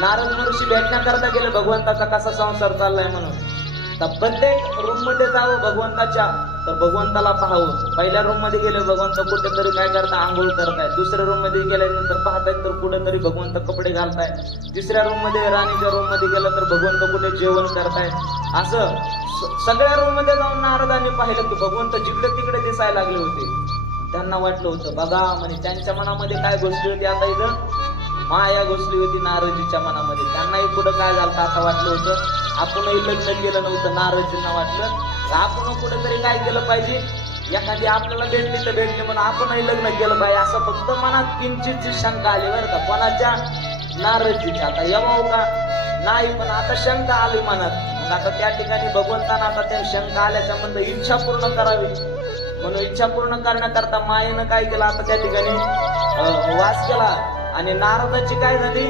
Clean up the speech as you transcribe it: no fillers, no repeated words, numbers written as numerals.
नारद महर्षी भेटण्याकरता गेले भगवंताचा कसा संसार चाललाय म्हणून. तर प्रत्येक रूम मध्ये जावं भगवंताच्या, तर भगवंताला पाहावं. पहिल्या रूम मध्ये गेले भगवंत कुठेतरी काय करता, आंघोळ करताय. दुसऱ्या रूम मध्ये गेल्यानंतर पाहतायत तर कुठेतरी भगवंत कपडे घालताय. तिसऱ्या रूम मध्ये, राणीच्या रूम मध्ये गेलं तर भगवंत कुठे जेवण करताय. असं सगळ्या रूम मध्ये जाऊन नारदांनी पाहिलं की भगवंत जिकडे तिकडे दिसायला लागले होते. त्यांना वाटलं होतं बघा म्हणजे त्यांच्या मनामध्ये काय घुसली होती, आता इथं माया घुसली होती नारदजीच्या मनामध्ये. त्यांनाही पुढे काय झालं असं वाटलं होतं, आपणही लग्न केलं नव्हतं. नारदजींना वाटलं आपण कुठेतरी काय केलं पाहिजे, एखादी आपल्याला भेटली तर भेटली म्हणून आपणही लग्न केलं पाहिजे, असं फक्त मनात किंचितची शंका आली बरं का. कोणाच्या? नारदजीच्या. आता येवाव का नाही, पण आता शंका आली मनात. मग आता त्या ठिकाणी भगवंतांना आता त्या शंका आल्याच्या म्हणलं इच्छा पूर्ण करावी, म्हणून इच्छा पूर्ण करण्याकरता मायेनं काय केलं, आता त्या ठिकाणी वास केला. आणि नारदाची काय झाली,